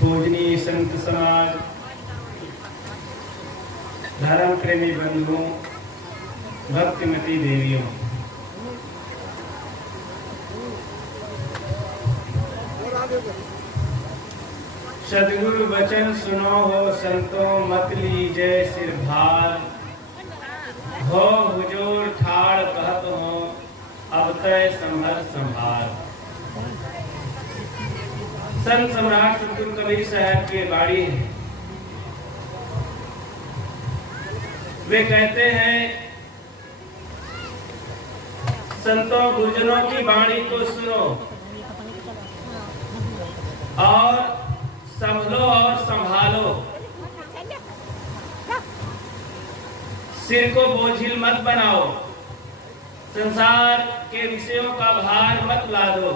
पूजनीय संत समाज, धर्म प्रेमी बंधुओं, भक्तिमती देवियों, सदगुरु वचन सुनो हो संतों, मत लीजिए सिर भार। हो हुजूर ठाड़ कहत हो, अब तय संभर संभार। संत सम्राट सतगुरु कबीर साहब की बाणी है। वे कहते हैं, संतों गुरुजनों की वाणी को सुनो और संभलो और संभालो। सिर को बोझिल मत बनाओ, संसार के विषयों का भार मत लादो।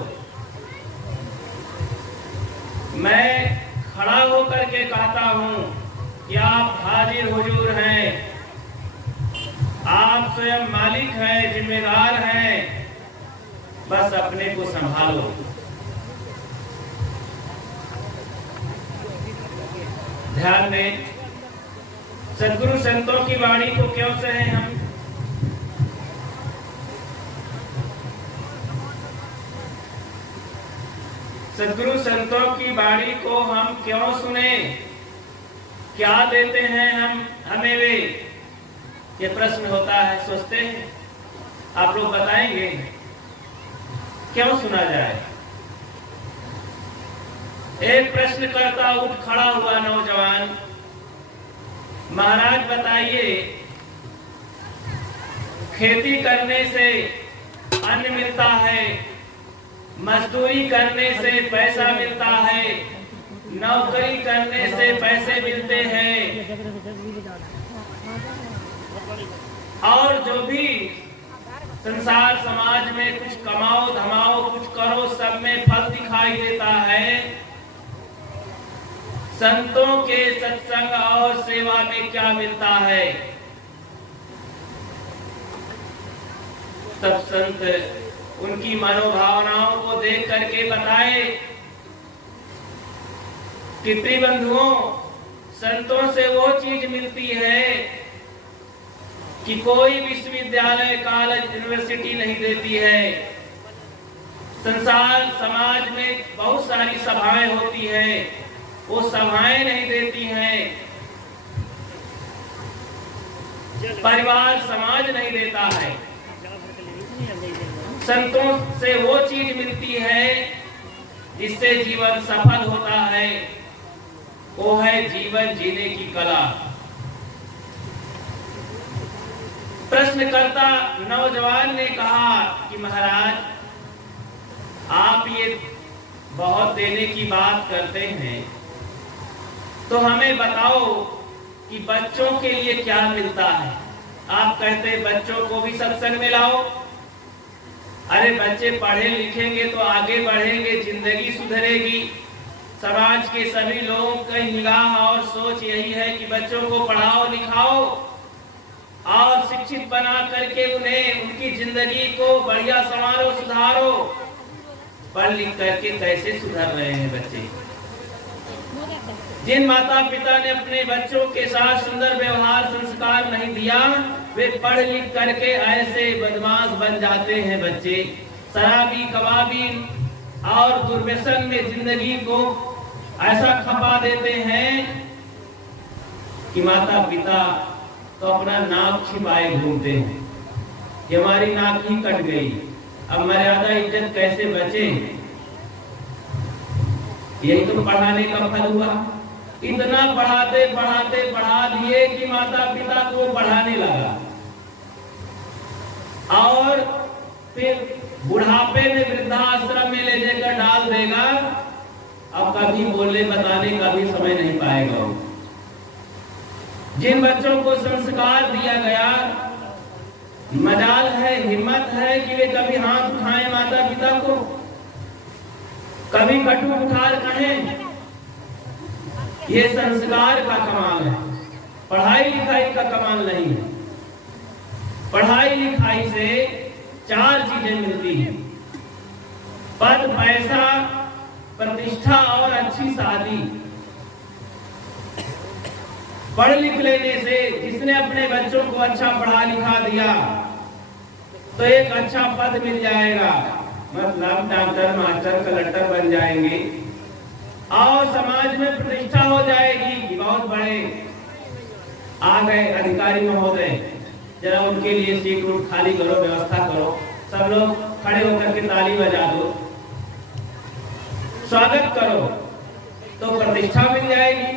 मैं खड़ा होकर के कहता हूं कि आप हाजिर हुजूर हैं, आप स्वयं मालिक हैं, जिम्मेदार हैं, बस अपने को संभालो। ध्यान दें, सदगुरु संतों की वाणी को क्यों सहे हम? सदगुरु संतों की वाणी को हम क्यों सुने? क्या देते हैं हम हमें वे? ये प्रश्न होता है, सोचते हैं। आप लोग बताएंगे क्यों सुना जाए? एक प्रश्न करता उठ खड़ा हुआ नौजवान, महाराज बताइए, खेती करने से अन्न मिलता है, मजदूरी करने से पैसा मिलता है, नौकरी करने से पैसे मिलते हैं, और जो भी संसार समाज में कुछ कमाओ धमाओ कुछ करो, सब में फल दिखाई देता है। संतों के सत्संग और सेवा में क्या मिलता है? सब संत उनकी मनोभावनाओं को देख करके बताए कि प्रिय बंधुओं, संतों से वो चीज मिलती है कि कोई विश्वविद्यालय, कॉलेज, यूनिवर्सिटी नहीं देती है। संसार समाज में बहुत सारी सभाएं होती हैं, वो सभाएं नहीं देती हैं। परिवार समाज नहीं देता है। संतों से वो चीज मिलती है जिससे जीवन सफल होता है, वो है जीवन जीने की कला। प्रश्नकर्ता नौजवान ने कहा कि महाराज, आप ये बहुत देने की बात करते हैं, तो हमें बताओ कि बच्चों के लिए क्या मिलता है। आप कहते हैं बच्चों को भी सत्संग में लाओ। अरे बच्चे पढ़े लिखेंगे तो आगे बढ़ेंगे, जिंदगी सुधरेगी। समाज के सभी लोगों की निगाह और सोच यही है कि बच्चों को पढ़ाओ लिखाओ और शिक्षित बना करके उन्हें उनकी जिंदगी को बढ़िया संवारो, सुधारो। पढ़ लिख करके कैसे सुधर रहे हैं बच्चे? जिन माता पिता ने अपने बच्चों के साथ सुंदर व्यवहार संस्कार नहीं दिया, वे पढ़ लिख करके ऐसे बदमाश बन जाते हैं बच्चे। शराबी, कबाबी और दुर्व्यसन में जिंदगी को ऐसा खपा देते हैं कि माता पिता तो अपना नाक छिपाए घूमते हैं कि हमारी नाक ही कट गई, अब मर्यादा इज्जत कैसे बचे? यही तो पढ़ाने का फल हुआ। इतना पढ़ाते पढ़ाते बढ़ा दिए कि माता पिता को पढ़ाने लगा, और फिर बुढ़ापे में वृद्धाश्रम में ले जाकर डाल देगा। अब कभी बोलने बताने का भी समय नहीं पाएगा। जिन बच्चों को संस्कार दिया गया, मजाल है, हिम्मत है कि वे कभी हाथ उठाएं माता पिता को, कभी कटु उठार कहें। ये संस्कार का कमाल है, पढ़ाई लिखाई का कमाल नहीं है। पढ़ाई लिखाई से चार चीजें मिलती हैं: पद, पैसा, प्रतिष्ठा और अच्छी शादी। पढ़ लिख लेने से, जिसने अपने बच्चों को अच्छा पढ़ा लिखा दिया तो एक अच्छा पद मिल जाएगा, मतलब डॉक्टर, मास्टर, कलेक्टर बन जाएंगे और समाज में प्रतिष्ठा हो जाएगी कि बहुत बड़े आ गए अधिकारी महोदय, जरा उनके लिए सीट रूट खाली करो, व्यवस्था करो, सब लोग खड़े होकर के ताली बजा दो, स्वागत करो, तो प्रतिष्ठा मिल जाएगी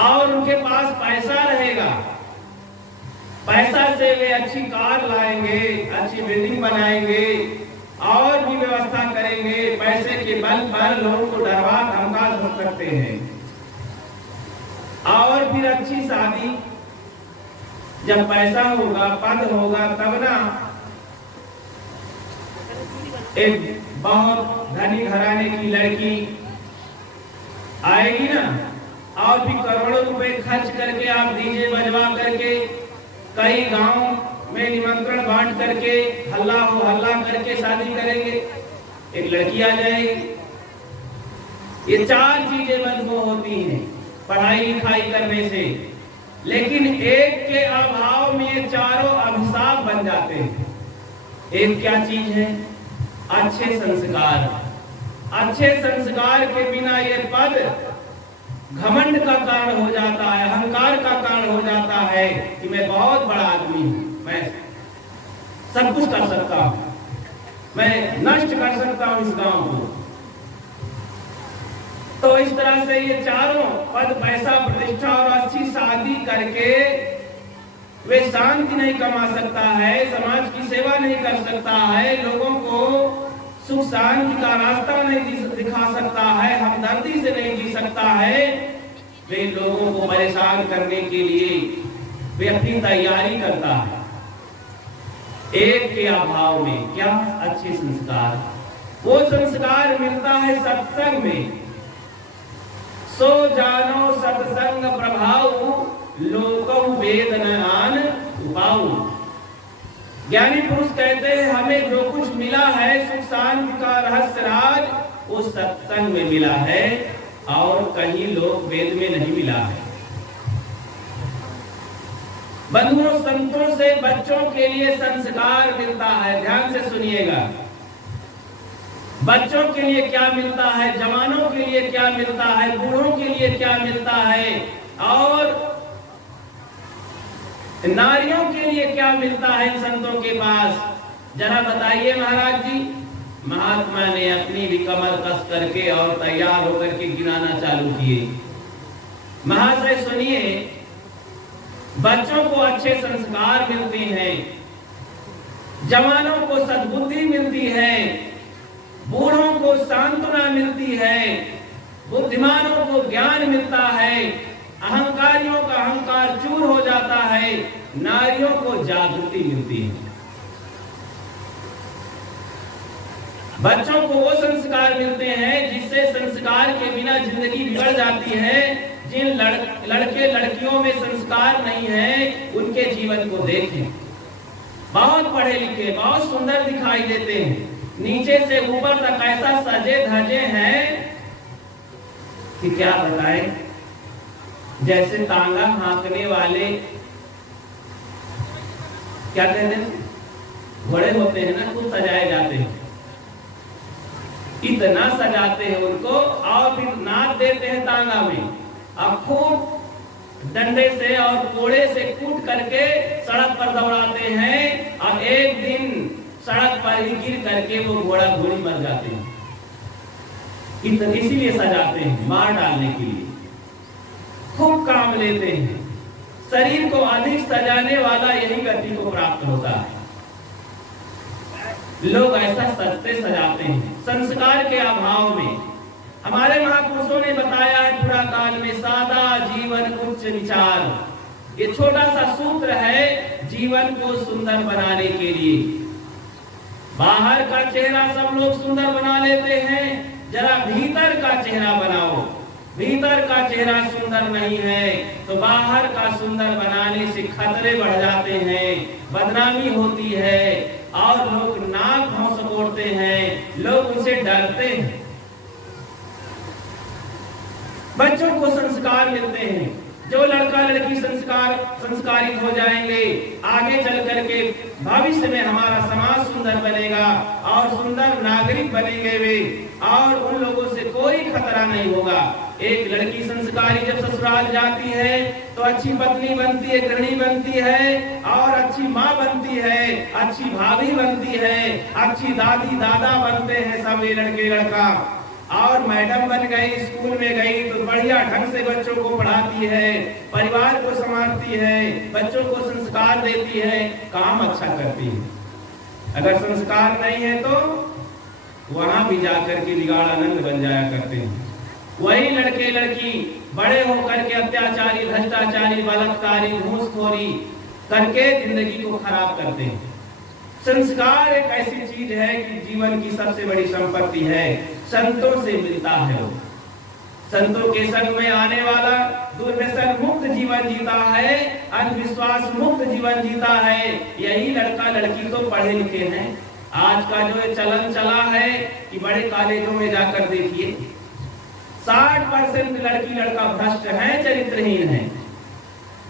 और उनके पास पैसा रहेगा। पैसा से वे अच्छी कार लाएंगे, अच्छी बिल्डिंग बनाएंगे और भी व्यवस्था करेंगे। पैसे के बल पर लोगों को डरवा धमका सकते हैं और फिर अच्छी शादी, जब पैसा होगा, पद होगा, तब ना एक बहुत धनी घराने की लड़की आएगी ना, और भी करोड़ों रुपए खर्च करके आप डीजे बजवा करके कई गांव में निमंत्रण बांट करके हल्ला हो हल्ला करके शादी करेंगे, एक लड़की आ जाएगी। ये चार चीजें बदबू होती हैं पढ़ाई लिखाई करने से, लेकिन एक के अभाव में ये चारों अभिशाप बन जाते हैं। एक क्या चीज है? अच्छे संस्कार। अच्छे संस्कार के बिना ये पद घमंड का कारण हो जाता है, अहंकार का कारण हो जाता है कि मैं बहुत बड़ा आदमी हूं, मैं सब कुछ कर सकता हूं, मैं नष्ट कर सकता हूं इस गांव को। तो इस तरह से ये चारों पद, पैसा, प्रतिष्ठा और अच्छी शादी करके वे शांति नहीं कमा सकता है, समाज की सेवा नहीं कर सकता है, लोगों को सुख शांति का रास्ता नहीं दिखा सकता है, हमदर्दी से नहीं जी सकता है। वे लोगों को परेशान करने के लिए वे अपनी तैयारी करता है। एक के अभाव में क्या? अच्छे संस्कार। वो संस्कार मिलता है सत्संग में। सो जानो सत्संग प्रभाव, लोकौ वेद न आन उपाऊ। ज्ञानी पुरुष कहते हैं हमें जो कुछ मिला है सुख शांति का रहस्य राज, वो सत्संग में मिला है और कहीं लोक वेद में नहीं मिला है। बंधुओं, संतों से बच्चों के लिए संस्कार मिलता है। ध्यान से सुनिएगा, बच्चों के लिए क्या मिलता है, जवानों के लिए क्या मिलता है, बूढ़ों के लिए क्या मिलता है और नारियों के लिए क्या मिलता है संतों के पास, जरा बताइए महाराज जी। महात्मा ने अपनी भी कमर कस करके और तैयार होकर के गिनाना चालू किए। महाशय सुनिए, बच्चों को अच्छे संस्कार मिलते हैं, जवानों को सद्बुद्धि मिलती है, बूढ़ों को सांत्वना मिलती है, बुद्धिमानों को ज्ञान मिलता है, अहंकारियों का अहंकार चूर हो जाता है, नारियों को जागृति मिलती है। बच्चों को वो संस्कार मिलते हैं जिससे संस्कार के बिना जिंदगी बिगड़ जाती है। जिन लड़के लड़कियों में संस्कार नहीं है उनके जीवन को देखें, बहुत पढ़े लिखे, बहुत सुंदर दिखाई देते हैं, नीचे से ऊपर तक ऐसा सजे धजे हैं कि क्या बताएं, जैसे तांगा हाँकने वाले क्या कहते हैं, घोड़े होते हैं ना, खूब सजाए जाते हैं, इतना सजाते हैं उनको और फिर नाच देते हैं तांगा में, और खूब डंडे से और कोड़े से कूट करके सड़क पर दौड़ाते हैं और एक दिन सड़क पर ही गिर करके वो घोड़ा घोड़ी मर जाते हैं। इसीलिए सजाते हैं, मार डालने के लिए, खूब काम लेते हैं। शरीर को अधिक सजाने वाला यही गति को प्राप्त होता है। लोग ऐसा सजते सजाते हैं संस्कार के अभाव में। हमारे महापुरुषों ने बताया है पुरा काल में, सादा जीवन उच्च विचार। ये छोटा सा सूत्र है जीवन को सुंदर बनाने के लिए। बाहर का चेहरा सब लोग सुंदर बना लेते हैं, जरा भीतर का चेहरा बनाओ। भीतर का चेहरा सुंदर नहीं है तो बाहर का सुंदर बनाने से खतरे बढ़ जाते हैं, बदनामी होती है और लोग नाक भौं सकोड़ते हैं, लोग उनसे डरते हैं। बच्चों को संस्कार मिलते हैं, जो लड़का लड़की संस्कारित हो जाएंगे, आगे चल करके भविष्य में हमारा समाज सुंदर बनेगा और सुंदर नागरिक बनेंगे वे, और उन लोगों से कोई खतरा नहीं होगा। एक लड़की संस्कारी जब ससुराल जाती है तो अच्छी पत्नी बनती है, गृहिणी बनती है, और अच्छी माँ बनती है, अच्छी भाभी बनती है, अच्छी दादी दादा बनते हैं सब ये लड़के लड़का। और मैडम बन गई, स्कूल में गई तो बढ़िया ढंग से बच्चों को पढ़ाती है, परिवार को संभालती है, बच्चों को संस्कार देती है, काम अच्छा करती है। अगर संस्कार नहीं है तो वहां भी जाकर के बिगाड़ानंद बन जाया करते हैं। वही लड़के लड़की बड़े होकर के अत्याचारी, भ्रष्टाचारी, बलात्कारी, घूसखोरी करके जिंदगी को खराब करते हैं। संस्कार एक ऐसी चीज है कि जीवन की सबसे बड़ी संपत्ति है। संतों से मिलता है, संतों के संग में आने वाला दुर्व्यसन मुक्त जीवन जीता है, अंधविश्वास मुक्त जीवन जीता है। यही लड़का लड़की तो पढ़े लिखे हैं। आज का जो चलन चला है कि बड़े कॉलेजों में जाकर देखिए 60% लड़की लड़का भ्रष्ट है, चरित्रहीन है।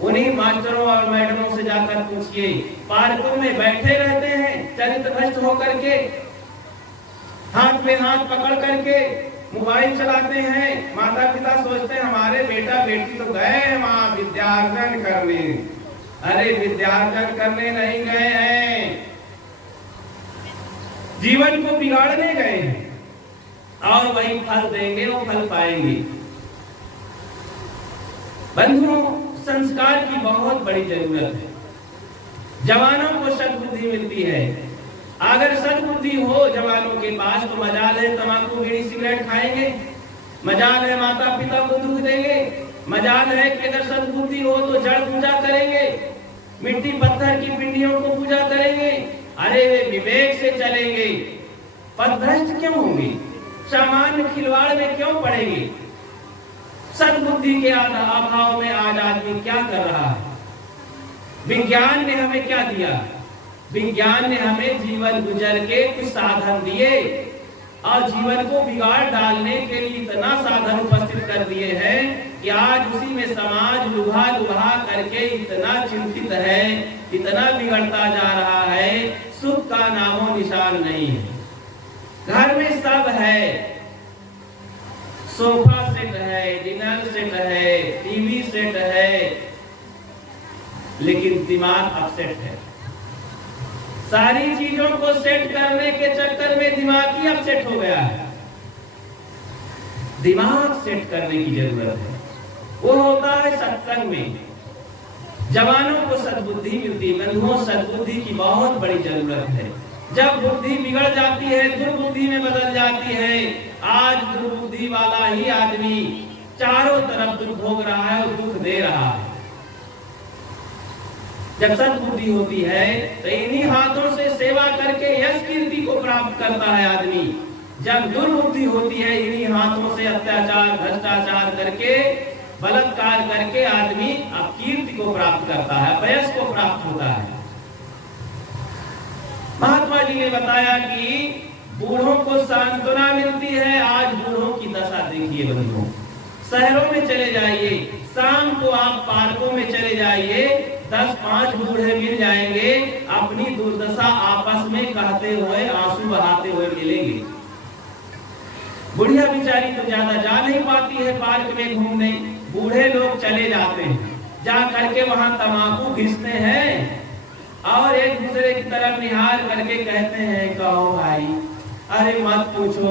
उन्हीं मास्टरों और मैडमों से जाकर पूछिए, पार्कों में बैठे रहते हैं चरित्र भ्रष्ट होकर के, हाथ में हाथ पकड़ करके मोबाइल चलाते हैं। माता पिता सोचते हैं हमारे बेटा बेटी तो गए हैं वहां विद्यार्जन करने। अरे विद्यार्जन करने नहीं गए हैं, जीवन को बिगाड़ने गए हैं, और वही फल देंगे, वो फल पाएंगे। बंधुओं, संस्कार की बहुत बड़ी जरूरत है। जवानों को सद्बुद्धि मिलती है। अगर सद्बुद्धि हो जवानों के पास तो मजाल है तंबाकू बीड़ी सिगरेट खाएंगे, मजाल है माता पिता को दुख देंगे, मजाल है कि अगर सद्बुद्धि हो तो जड़ पूजा करेंगे, मिट्टी पत्थर की पिंडियों को पूजा करेंगे। अरे वे विवेक से चलेंगे, पथभ्रष्ट क्यों होंगे, सामान्य खिलवाड़ में क्यों पड़ेंगे। सद्बुद्धि के अभाव में आज आदमी क्या कर रहा है। विज्ञान ने हमें क्या दिया, विज्ञान ने हमें जीवन गुजर के कुछ साधन दिए, और जीवन को बिगाड़ डालने के लिए इतना साधन उपस्थित कर दिए हैं कि आज उसी में समाज लुभा लुभा करके इतना चिंतित है, इतना बिगड़ता जा रहा है, सुख का नामो निशान नहीं है। घर में सब है, सोफा सेट है, डिनर सेट है, टीवी सेट है, लेकिन दिमाग अपसेट है। सारी चीजों को सेट करने के चक्कर में दिमाग ही अपसेट हो गया है। दिमाग सेट करने की जरूरत है, वो होता है सत्संग में। जवानों को सद्बुद्धि मिलती है। बंधुओं, सद्बुद्धि की बहुत बड़ी जरूरत है। जब बुद्धि बिगड़ जाती है, दुर्बुद्धि में बदल जाती है। आज दुर्बुद्धि वाला ही आदमी चारों तरफ दुख भोग रहा है और दुख दे रहा है। जब सद्बुद्धि होती है तो इन्हीं हाथों से सेवा करके यश कीर्ति को प्राप्त करता है आदमी। जब दुर्बुद्धि होती है, इन्हीं हाथों से अत्याचार भ्रष्टाचार करके बलात्कार करके आदमी अपकीर्ति को प्राप्त करता है, अपयश को प्राप्त होता है। महात्मा जी ने बताया कि बूढ़ों को सांत्वना मिलती है। आज बूढ़ों की दशा देखिए बंधुओं, शहरों में चले जाइए, शाम को आप पार्कों में चले जाइए, 10-5 बूढ़े मिल जाएंगे, अपनी दुर्दशा आपस में कहते हुए आंसू बहाते हुए मिलेंगे। बुढ़िया बेचारी तो ज्यादा जा नहीं पाती है पार्क में घूमने, बूढ़े लोग चले जाते हैं, जा करके वहां तंबाकू घिसते हैं और एक दूसरे की तरफ निहार करके कहते हैं, कहो भाई, अरे मत पूछो,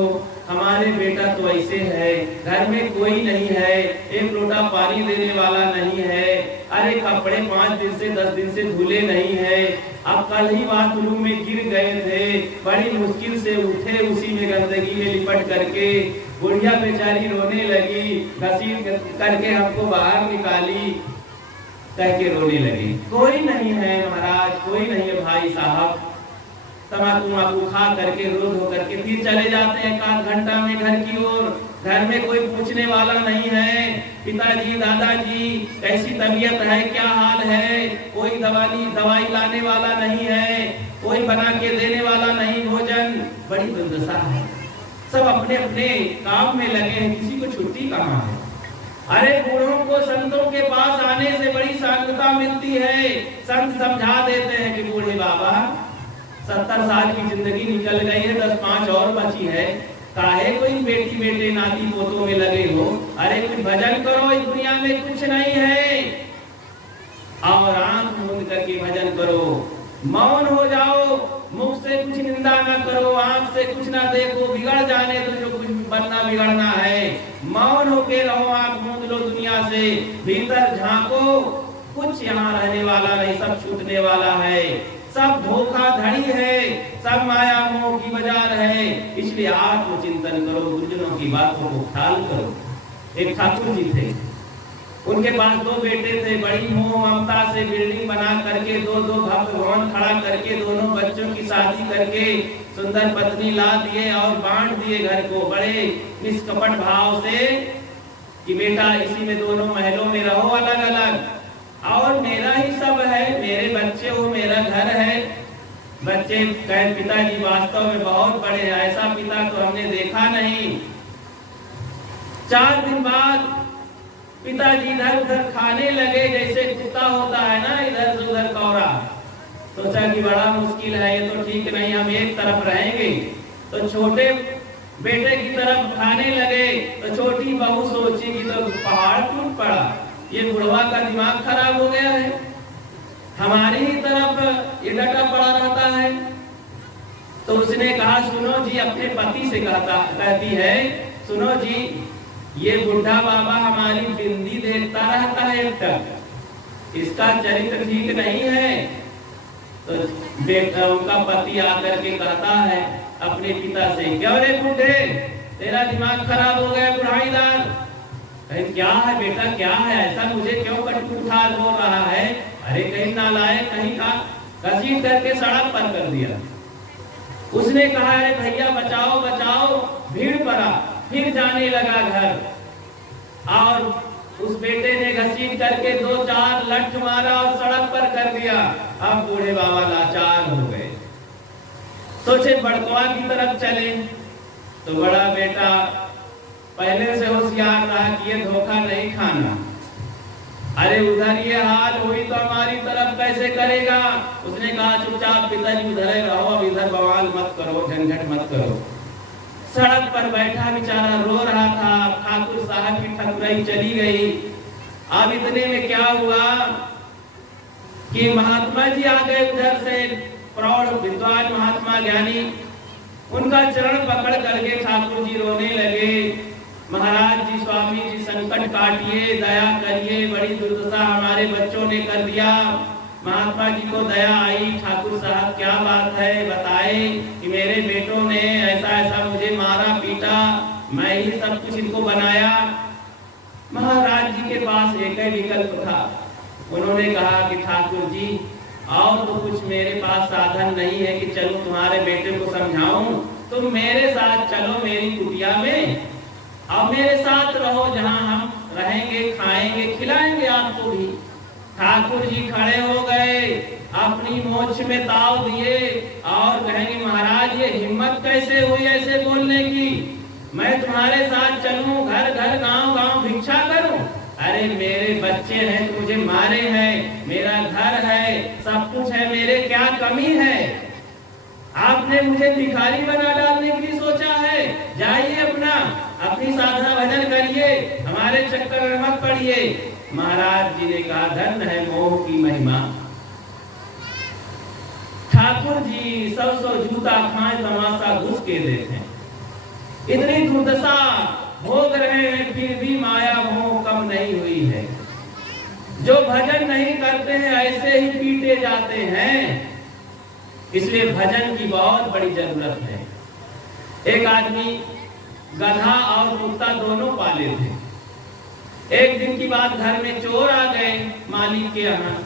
हमारे बेटा तो ऐसे है, घर में कोई नहीं है, एक लोटा पानी देने वाला नहीं है, अरे कपड़े 5 दिन से 10 दिन से धुले नहीं है, अब कल ही बाथरूम में गिर गए थे, बड़ी मुश्किल से उठे, उसी में गंदगी में लिपट करके बुढ़िया बेचारी रोने लगी, घसीट करके हमको बाहर निकाली, कह के रोने लगी। कोई नहीं है महाराज, कोई नहीं है भाई साहब। तंबाकू खा करके रोज होकर के फिर चले जाते हैं 1 घंटा में घर की ओर। घर में कोई पूछने वाला नहीं है, पिताजी दादाजी कैसी तबीयत है, क्या हाल है, कोई दवाई लाने वाला नहीं है, कोई बना के देने वाला नहीं भोजन। बड़ी दुर्दशा है, सब अपने अपने काम में लगे हैं, किसी को छुट्टी कहाँ है। अरे बूढ़ों को संतों के पास आने से बड़ी शांतता मिलती है। संत समझा देते हैं कि बूढ़े बाबा 70 साल की जिंदगी निकल गई है, 10-5 और बची है, काहे कोई बेटी बेटे नाती पोतों में लगे हो। अरे कुछ भजन करो, इस दुनिया में कुछ नहीं है। और आंख मूंद करके भजन करो, मौन हो जाओ, मुख से कुछ निंदा ना करो, आंख से कुछ ना देखो, बिगड़ जाने तो जो कुछ बनना बिगड़ना है। मौन होके रहो, आंख मूंद लो दुनिया से, भीतर झांको, कुछ यहाँ रहने वाला नहीं, सब छूटने वाला है, सब धोखाधड़ी है, सब माया मोह की बाजार है। इसलिए आत्मचिंतन करो, गुरुजनों की बातों को ख्याल करो। एक ठाकुर जी थे, उनके पास 2 बेटे थे। बड़ी मोह ममता से बिल्डिंग बना करके, 2-2 भव्य भवन खड़ा करके, दोनों बच्चों की शादी करके, सुंदर पत्नी ला दिए और बांट दिए घर को, बड़े निष्कपट भाव से कि बेटा इसी में दोनों महलों में रहो अलग अलग, और मेरा ही सब है, मेरे बच्चे हो, मेरा घर है। बच्चे कहे पिताजी वास्तव में बहुत बड़े हैं, ऐसा पिता तो हमने देखा नहीं। 4 दिन बाद पिताजी इधर उधर खाने लगे, जैसे कुत्ता होता है ना, इधर से उधर कौरा। सोचा कि बड़ा मुश्किल है, ये तो ठीक नहीं, हम एक तरफ रहेंगे। तो छोटे बेटे की तरफ खाने लगे, तो छोटी बहू सोची कि तो पहाड़ टूट पड़ा, ये बुढ़वा का दिमाग खराब हो गया है, हमारी ही तरफ ये डटा पड़ा रहता है। तो उसने कहा सुनो जी, अपने पति से कहती है, सुनो जी, ये बुढ़ा बाबा हमारी बिंदी देखता रहता है अब तक, इसका चरित्र ठीक नहीं है। तो उनका पति आकर के कहता है अपने पिता से, क्या रे बूढ़े, तेरा दिमाग खराब हो गया बुढ़ाईदार? क्या है बेटा, क्या है ऐसा, मुझे क्यों कटुठार हो रहा है? अरे कहीं नालायक कहीं का, घसीट करके सड़क पर कर दिया। उसने कहा अरे भैया बचाओ बचाओ, भीड़ पड़ा, फिर जाने लगा घर, और उस बेटे ने घसीट करके 2-4 लठ मारा और सड़क पर कर दिया। अब बूढ़े बाबा लाचार हो गए, सोचे बड़कवा की तरफ चले। तो बड़ा बेटा पहले से होशियार रहा कि ये धोखा नहीं खाना, अरे उधर ये हाल हुई तो हमारी तरफ कैसे करेगा। उसने कहा चुपचाप पिताजी उधर रहो, अब इधर बवाल मत करो, झंझट मत करो। सड़क पर बैठा बेचारा रो रहा था, ठाकुर साहब की ठकुराई चली गई। अब इतने में क्या हुआ कि महात्मा जी आ गए उधर से, प्रौढ़ विद्वान महात्मा ज्ञानी, उनका चरण पकड़ करके ठाकुर जी रोने लगे, महाराज जी, स्वामी जी, संकट काटिए, दया करिए, बड़ी दुर्दशा हमारे बच्चों ने कर दिया। महात्मा जी को दया आई, ठाकुर साहब क्या बात है बताए कि मेरे बेटों ने ऐसा ऐसा मुझे मारा पीटा, मैं ही सब कुछ इनको बनाया। महाराज जी के पास एक ही विकल्प था, उन्होंने कहा कि ठाकुर जी और तो कुछ मेरे पास साधन नहीं है कि चलो तुम्हारे बेटे को समझाऊं, तुम मेरे साथ चलो मेरी कुटिया में, अब मेरे साथ रहो, जहां हम रहेंगे, खाएंगे, खिलाएंगे आपको भी। ठाकुर जी खड़े हो गए, अपनी मोछ में ताव दिए और कहेंगे महाराज ये हिम्मत कैसे हुई ऐसे बोलने की, मैं तुम्हारे साथ चलूं, घर घर गांव गांव भिक्षा करूं? अरे मेरे बच्चे हैं, मुझे मारे हैं, मेरा घर है, सब कुछ है, मेरे क्या कमी है? आपने मुझे भिखारी बना डालने के लिए सोचा है? जाइए अपनी साधना भजन करिए, हमारे चक्कर में मत पड़िए। महाराज जी ने कहा धन्य है मोह की महिमा। ठाकुर जी 100 जूता खाए तमाशा घुस के देते, इतनी दुर्दशा भोग रहे हैं, फिर भी माया मोह कम नहीं हुई है। जो भजन नहीं करते हैं ऐसे ही पीटे जाते हैं, इसलिए भजन की बहुत बड़ी जरूरत है। एक आदमी गधा और कुत्ता दोनों पाले थे। एक दिन की बात, घर में चोर आ गए मालिक के यहाँ,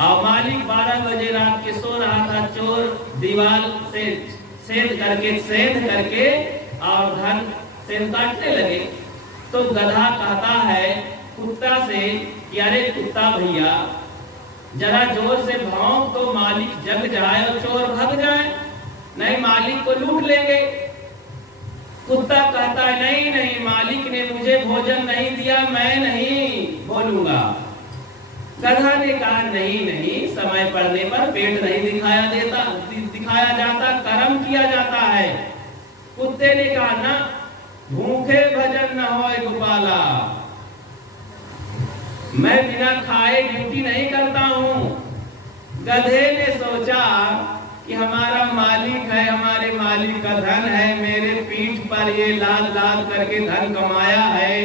और मालिक 12 बजे रात के सो रहा था। चोर दीवार से सेध करके और धन से काटने लगे। तो गधा कहता है कुत्ता से कि अरे कुत्ता भैया जरा जोर से भौंक तो मालिक जग जाए और चोर भाग जाए, नहीं मालिक को लूट लेंगे। कुत्ता कहता है नहीं नहीं, मालिक ने मुझे भोजन नहीं दिया, मैं नहीं बोलूंगा। गधा ने कहा नहीं नहीं, समय पड़ने पर पेट नहीं दिखाया जाता, कर्म किया जाता है। कुत्ते ने कहा ना, भूखे भजन न होए गोपाला, मैं बिना खाए ड्यूटी नहीं करता हूं। गधे ने सोचा कि हमारा मालिक है, हमारे मालिक का धन है, मेरे पीठ पर ये लाद लाद करके धन कमाया है,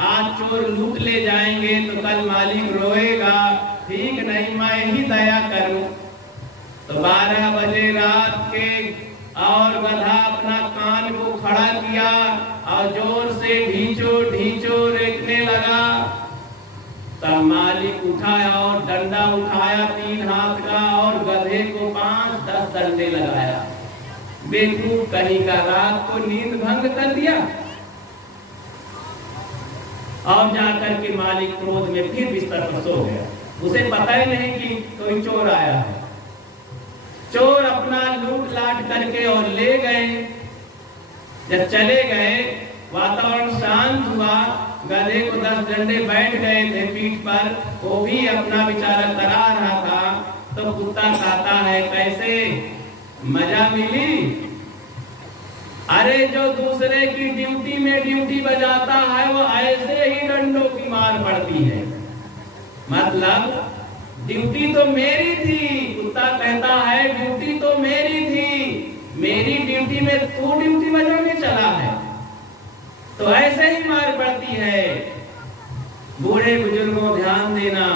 आज चोर लूट ले जाएंगे तो कल मालिक रोएगा, ठीक नहीं, मैं ही दया करूं। तो 12 बजे रात के और गधा अपना कान को खड़ा किया और जोर से ढींचो ढींचो रेखने लगा। तब मालिक उठाया और डंडा उठाया 3 हाथ का और गधे को 5-10 डंडे लगाया। बेवकूफ कहीं का, रात को नींद भंग कर दिया। और जाकर के मालिक क्रोध में फिर बिस्तर पर सो गया। उसे पता ही नहीं कि कोई चोर आया है। चोर अपना लूट लाट करके और ले गए। जब चले गए, वातावरण शांत हुआ, गधे को 10 डंडे बैठ गए थे पीठ पर, वो भी अपना बेचारा करा रहा था। तो कुत्ता कहता है कैसे मजा मिली? अरे जो दूसरे की ड्यूटी में ड्यूटी बजाता है वो ऐसे ही डंडों की मार पड़ती है। मतलब ड्यूटी तो मेरी थी। कुत्ता कहता है ड्यूटी तो मेरी थी, मेरी ड्यूटी में तू ड्यूटी बजाने चला है, तो ऐसे ही मार पड़ती है। बूढ़े बुजुर्गों ध्यान देना,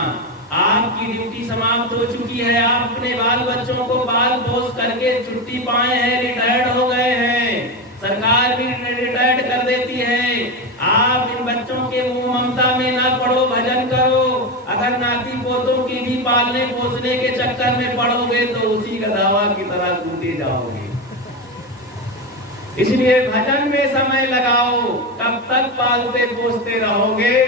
आपकी ड्यूटी समाप्त हो चुकी है। आप अपने बाल बच्चों को पाल पोस करके छुट्टी पाए हैं, रिटायर्ड हो गए हैं, सरकार भी रिटायर्ड कर देती है। आप इन बच्चों के मुंह ममता में ना पड़ो, भजन करो। अगर नाती पोतों की भी पालने पोसने के चक्कर में पड़ोगे तो उसी गधावा की तरह कूदे जाओगे। इसलिए भजन में समय लगाओ, कब तक पालते पोसते रहोगे।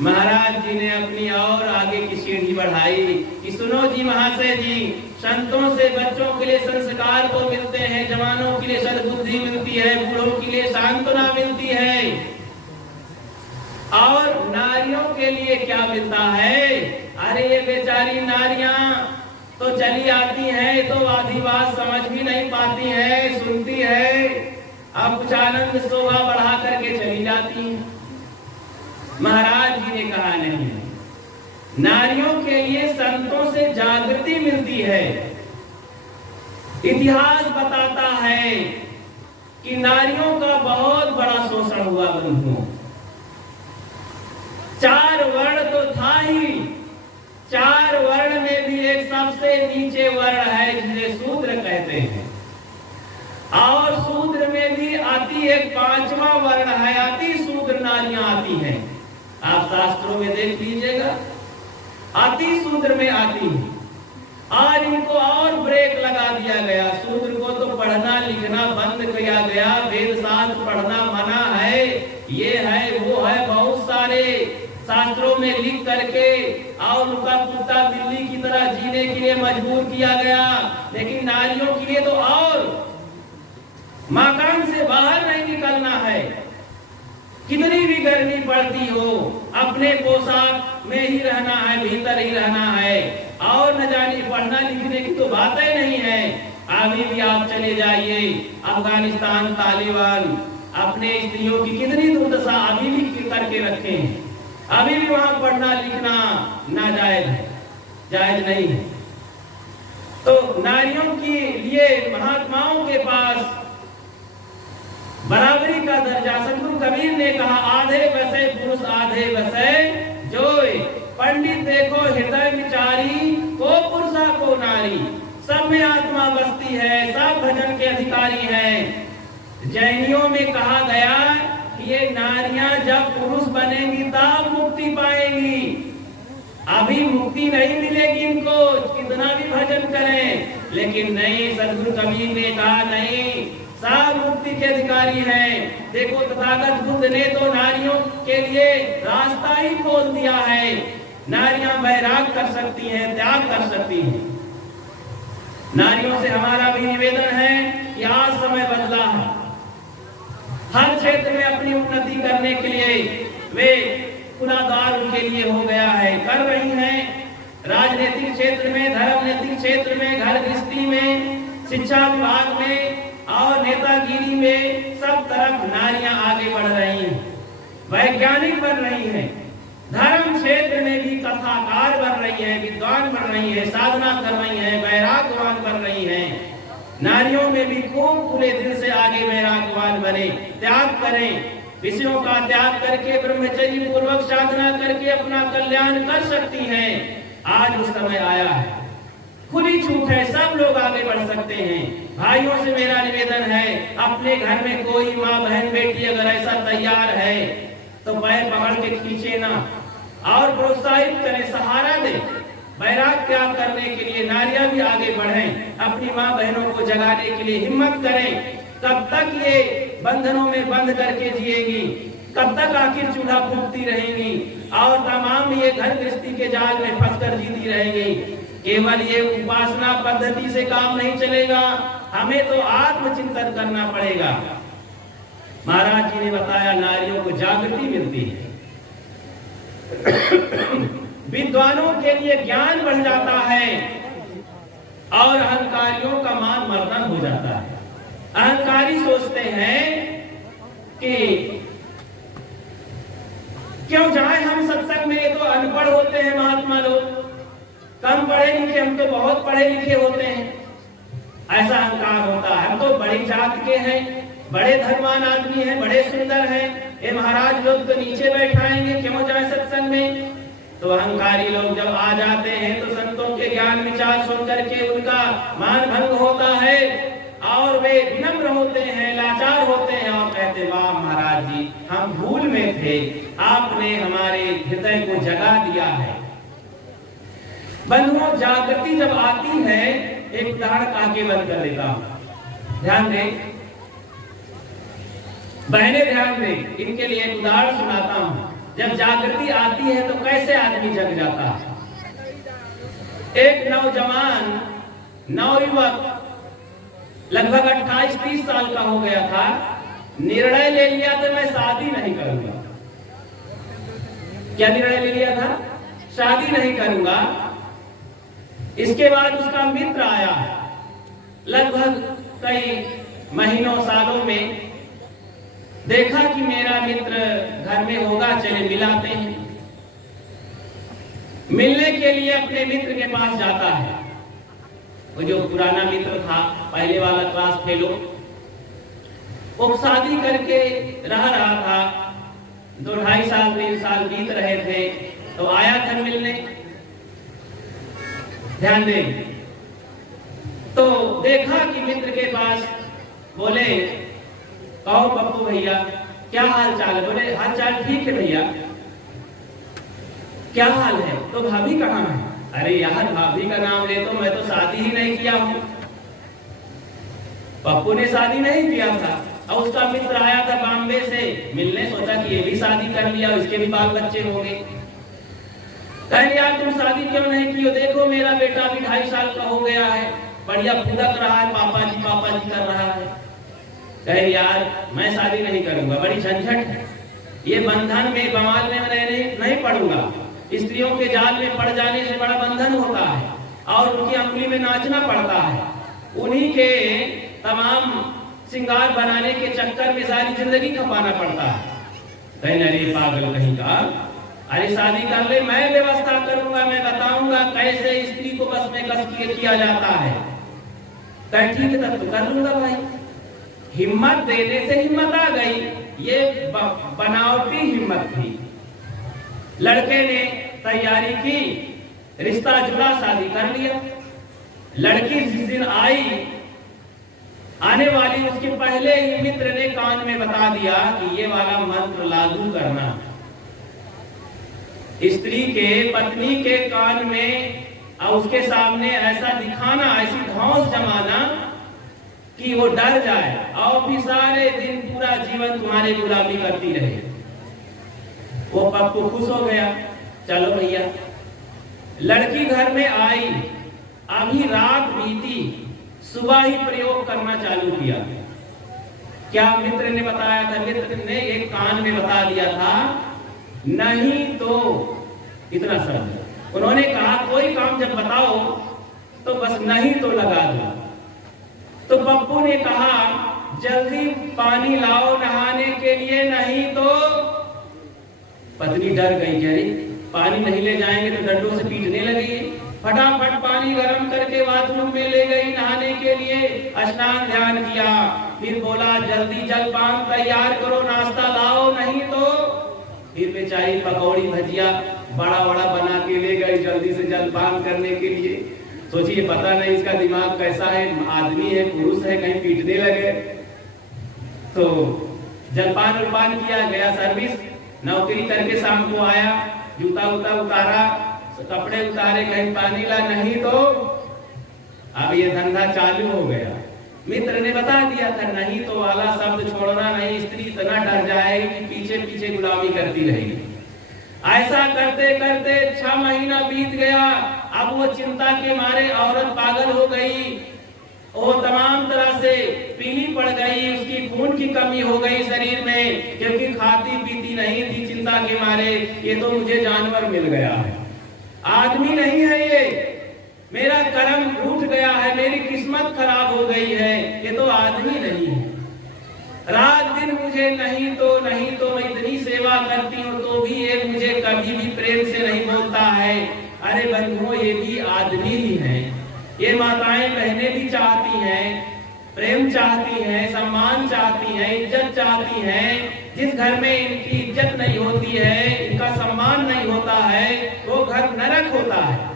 महाराज जी ने अपनी और आगे की सीढ़ी बढ़ाई कि सुनो जी महाशय जी, संतों से बच्चों के लिए संस्कार तो मिलते हैं, जवानों के लिए सद्बुद्धि मिलती है, बूढ़ों के लिए सांत्वना मिलती है, और नारियों के लिए क्या मिलता है? अरे ये बेचारी नारियां तो चली आती हैं तो आधी बात समझ भी नहीं पाती है, सुनती है, अब कुछ आनंद शोभा बढ़ा करके चली जाती है। महाराज जी ने कहा नहीं, नारियों के लिए संतों से जागृति मिलती है। इतिहास बताता है कि नारियों का बहुत बड़ा शोषण हुआ बंधुओं। 4 वर्ण तो था ही, 4 वर्ण में भी एक सबसे नीचे वर्ण है जिसे शूद्र कहते हैं, और शूद्र में भी अति एक 5वां वर्ण है, अति शूद्र नारियां आती हैं। आप शास्त्रों में देख लीजिएगा, अति शूद्र में आती है। और इनको और ब्रेक लगा दिया गया। शूद्र को तो पढ़ना लिखना बंद किया गया, वेद शास्त्र पढ़ना मना है, ये है वो है, बहुत सारे शास्त्रों में लिख करके और उनका कुत्ता बिल्ली की तरह जीने के लिए मजबूर किया गया। लेकिन नारियों के लिए तो और मकान से बाहर नहीं निकलना है, कितनी भी गर्मी पड़ती हो, अपने पोशाक में ही रहना है, भीतर ही रहना है, और न जाने पढ़ना लिखने की तो बात ही नहीं है। अभी भी आप चले जाइए अफगानिस्तान, तालिबान अपने स्त्रियों की कितनी दुर्दशा अभी भी करके रखे हैं। अभी भी वहां पढ़ना लिखना नाजायज है, जायज नहीं है। तो नारियों के लिए महात्माओं के पास बराबरी का दर्जा। सतगुरु कबीर ने कहा, आधे बसे पुरुष आधे बसे जोय, पंडित देखो हृदय विचारी, को पुरुषा को नारी, सब में आत्मा बसती है, सब भजन के अधिकारी हैं। जैनियों में कहा गया कि ये नारियां जब पुरुष बनेंगी तब मुक्ति पाएंगी, अभी मुक्ति नहीं मिलेगी इनको, कितना भी भजन करें। लेकिन नहीं, सतगुरु कबीर ने कहा नहीं, सब मुक्ति के अधिकारी हैं। देखो तथागत बुद्ध ने तो नारियों के लिए रास्ता ही खोल दिया है। नारियां वैराग कर सकती हैं, त्याग कर सकती हैं। नारियों से हमारा भी निवेदन है कि आज समय बदला है, हर क्षेत्र में अपनी उन्नति करने के लिए वे खुला द्वार उनके लिए हो गया है, कर रही हैं। राजनीतिक क्षेत्र में, धर्मनीतिक क्षेत्र में, घर गृहस्थी में, शिक्षा विभाग में और नेतागिरी में सब तरफ नारियां आगे बढ़ रही हैं, वैज्ञानिक बन रही हैं। धर्म क्षेत्र में भी कथाकार बन रही है, विद्वान बन रही है, साधना कर रही है, वैराग्यवान बन रही है। नारियों में भी खूब खुले दिल से आगे वैराग्यवान बने, त्याग करें, विषयों का त्याग करके ब्रह्मचर्य पूर्वक साधना करके अपना कल्याण कर सकती हैं। आज उस समय आया है, खुली छूट है, सब लोग आगे बढ़ सकते हैं। भाइयों से मेरा निवेदन है, अपने घर में कोई माँ बहन बेटी अगर ऐसा तैयार है तो पैर पकड़ के खींचे ना और प्रोत्साहित करें, सहारा दें, वैराग त्याग करने के लिए नारियां भी आगे बढ़ें, अपनी माँ बहनों को जगाने के लिए हिम्मत करें। कब तक ये बंधनों में बंद करके जिएगी, कब तक आखिर चूल्हा फूकती रहेंगी और तमाम ये घर गृहस्थी के जाल में फंसकर जीती रहेंगी। केवल ये उपासना पद्धति से काम नहीं चलेगा, हमें तो आत्मचिंतन करना पड़ेगा। महाराज जी ने बताया नारियों को जागृति मिलती है, विद्वानों के लिए ज्ञान बढ़ जाता है और अहंकारियों का मान मर्दन हो जाता है। अहंकारी सोचते हैं कि क्यों जाए हम सत्संग में, ये तो अनपढ़ होते हैं महात्मा लोग, कम पढ़े लिखे, हम तो बहुत पढ़े लिखे होते हैं। ऐसा अहंकार होता है, हम तो बड़ी जात के हैं, बड़े धनवान आदमी हैं, बड़े सुंदर हैं, ये महाराज लोग तो नीचे बैठाएंगे, क्यों जाए सत्संग में। तो अहंकारी लोग जब आ जाते हैं तो संतों के ज्ञान विचार सुन करके उनका मान भंग होता है और वे विनम्र होते हैं, लाचार होते हैं और कहते वाह महाराज जी, हम भूल में थे, आपने हमारे हृदय को जगा दिया है। बंधुओं, जागृति जब आती है, एक उदाहरण आगे बंद कर देता हूं, ध्यान दें बहने, ध्यान दें, इनके लिए एक उदाहरण सुनाता हूं। जब जागृति आती है तो कैसे आदमी जग जाता है। एक नौजवान नवयुवक लगभग 28-30 साल का हो गया था, निर्णय ले लिया था मैं शादी नहीं करूंगा। क्या निर्णय ले लिया था? शादी नहीं करूंगा। इसके बाद उसका मित्र आया, लगभग कई महीनों सालों में देखा कि मेरा मित्र घर में होगा, चले मिलाते हैं। मिलने के लिए अपने मित्र के पास जाता है, वो जो पुराना मित्र था, पहले वाला क्लास फेलो, वो शादी करके रह रहा था, 2-2.5 साल 3 साल बीत रहे थे, तो आया था मिलने। ध्यान दें, तो देखा कि मित्र के पास, बोले कहो पप्पू भैया क्या हाल चाल है? बोले हाल चाल ठीक है भैया। क्या हाल है? तो भाभी कहाँ है? अरे यार भाभी का नाम ले, तो मैं तो शादी ही नहीं किया हूँ। पप्पू ने शादी नहीं किया था और उसका मित्र आया था बॉम्बे से मिलने, सोचा कि ये भी शादी कर लिया, इसके भी बाल बच्चे हो गए। कह यार तुम शादी क्यों नहीं की? देखो मेरा बेटा भी 2.5 साल का हो गया है, बढ़िया फुदक रहा है, पापा जी कर रहा है। कहे यार मैं शादी नहीं करूंगा, बड़ी झंझट है, ये बंधन में बवाल में मैं नहीं पड़ूंगा। स्त्रियों के जाल में पड़ जाने से बड़ा बंधन होता है और उनकी अंगुली में नाचना पड़ता है, उन्हीं के तमाम श्रृंगार बनाने के चक्कर में सारी जिंदगी खपाना पड़ता है। कहे अरे पागल कहीं का, अरे शादी कर ले, मैं व्यवस्था करूंगा, मैं बताऊंगा कैसे स्त्री को बस में कस किया जाता है। कहे ठीक है तब तो कर लूंगा भाई। हिम्मत देने से हिम्मत आ गई, ये बनावटी हिम्मत थी। लड़के ने तैयारी की, रिश्ता जुड़ा, शादी कर लिया। लड़की जिस दिन आई, आने वाली उसके पहले ही मित्र ने कान में बता दिया कि ये वाला मंत्र लागू करना। स्त्री के पत्नी के कान में और उसके सामने ऐसा दिखाना, ऐसी धौंस जमाना कि वो डर जाए और भी सारे दिन पूरा जीवन तुम्हारी गुलामी करती रहे। वो पप्पू खुश हो गया, चलो भैया। लड़की घर में आई, अभी रात बीती, सुबह ही प्रयोग करना चालू किया। क्या मित्र ने बताया था? मित्र ने एक कान में बता दिया था, नहीं तो इतना शब्द उन्होंने कहा, कोई काम जब बताओ तो बस नहीं तो लगा दो। तो पप्पू ने कहा, जल्दी पानी लाओ नहाने के लिए, नहीं तो। पत्नी डर गई, कह रही पानी नहीं ले जाएंगे तो डंडों से पीटने लगी। फटाफट पानी गर्म करके बाथरूम में ले गई नहाने के लिए, स्नान ध्यान किया, फिर बोला जल्दी जलपान तैयार करो, नाश्ता लाओ, नहीं तो। फिर बेचारी पकौड़ी भजिया बड़ा बड़ा बना के ले गई जल्दी से जलपान करने के लिए। सोचिए, पता नहीं इसका दिमाग कैसा है, आदमी है पुरुष है, कहीं पीटने लगे। तो जलपान उलपान किया, गया सर्विस, नौकरी करके शाम को आया, जूता उता उतारा, कपड़े उतारे, कहीं पानी ला, नहीं तो। अब ये धंधा चालू हो गया। मित्र ने बता दिया था, नहीं तो वाला शब्द छोड़ना नहीं, स्त्री इतना डर जाएगी कि पीछे पीछे गुलामी करती रहेगी। ऐसा करते करते 6 महीना बीत गया। अब वो चिंता के मारे औरत पागल हो गई, वो तमाम तरह से पीली पड़ गई, उसकी खून की कमी हो गई शरीर में, क्योंकि खाती पीती नहीं थी चिंता के मारे। ये तो मुझे जानवर मिल गया है, आदमी नहीं है ये, मेरा कर्म रूठ गया है, मेरी किस्मत खराब हो गई है, ये तो आदमी नहीं है। रात दिन मुझे नहीं तो मैं इतनी सेवा करती हूँ तो भी ये मुझे कभी भी प्रेम से नहीं बोलता है। अरे बंधुओं, ये भी आदमी ही है। ये माताएं बहनें भी चाहती हैं, प्रेम चाहती हैं, सम्मान चाहती हैं, इज्जत चाहती हैं। जिस घर में इनकी इज्जत नहीं होती है, इनका सम्मान नहीं होता है, वो घर नरक होता है।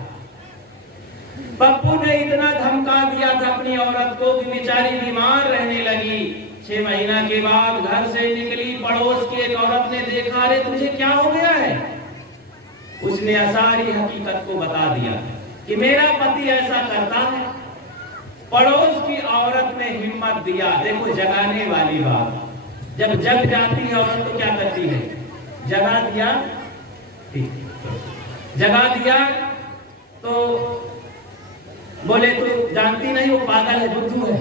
पप्पू ने इतना धमका दिया था अपनी औरत को कि बेचारी बीमार रहने लगी। 6 महीना के बाद घर से निकली, पड़ोस की एक औरत ने देखा, अरे तुझे क्या हो गया है? उसने सारी हकीकत को बता दिया कि मेरा पति ऐसा करता है। पड़ोस की औरत ने हिम्मत दिया, देखो जगाने वाली बात। जब जग जाती है औरत तो क्या करती है? जगा दिया, जगा दिया तो बोले तू जानती नहीं वो पागल है, बुद्धू है,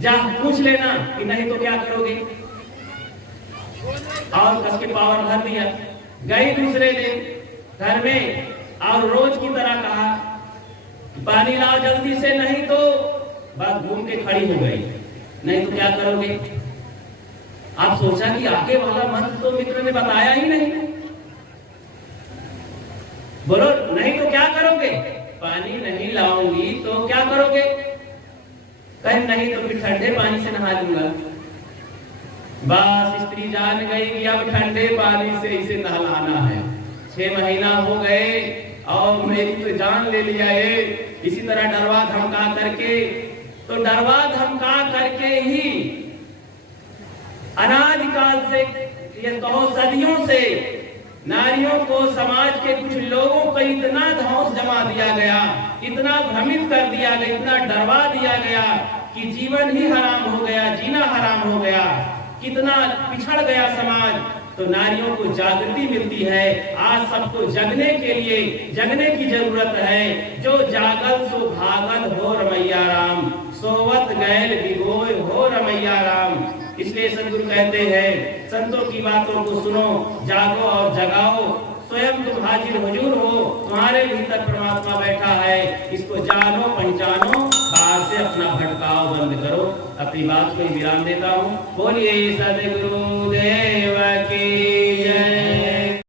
जा पूछ लेना कि नहीं तो क्या करोगे। और कस के पावर भर दिया। गई दूसरे दिन घर में और रोज की तरह कहा पानी लाओ जल्दी से, नहीं तो बस घूम के खड़ी हो गई, नहीं तो क्या करोगे। आप सोचा कि आगे वाला मंत्र तो मित्र ने बताया ही नहीं। बोलो नहीं तो क्या करोगे? पानी नहीं लाऊंगी तो क्या करोगे? कहीं नहीं तो फिर ठंडे पानी से नहा लूंगा। बस स्त्री जान गई कि अब ठंडे पानी से इसे नहलाना है। 6 महीना हो गए और मेरी तो जान ले लिया है। इसी तरह डरवा धमका करके, तो डरवा धमका करके ही अनादिकाल से, ये कहो सदियों से, नारियों को, समाज के कुछ लोगों को इतना धौंस जमा दिया गया, इतना भ्रमित कर दिया गया, इतना डरवा दिया गया कि जीवन ही हराम हो गया, जीना हराम हो गया, कितना पिछड़ गया समाज। तो नारियों को जागृति मिलती है। आज सबको जगने के लिए, जगने की जरूरत है। जो जागल सो भागल हो रमैया राम, सोवत गैल बिगोय हो रमैया राम। इसलिए सदगुरु कहते हैं, संतों की बातों को सुनो, जागो और जगाओ। स्वयं तुम हाजिर हुजूर हो, तुम्हारे भीतर परमात्मा बैठा है। इसको जानो, पहचानो, बाहर से अपना भटकाव बंद करो। अपनी बात को विराम देता हूँ। बोलिए सदगुरु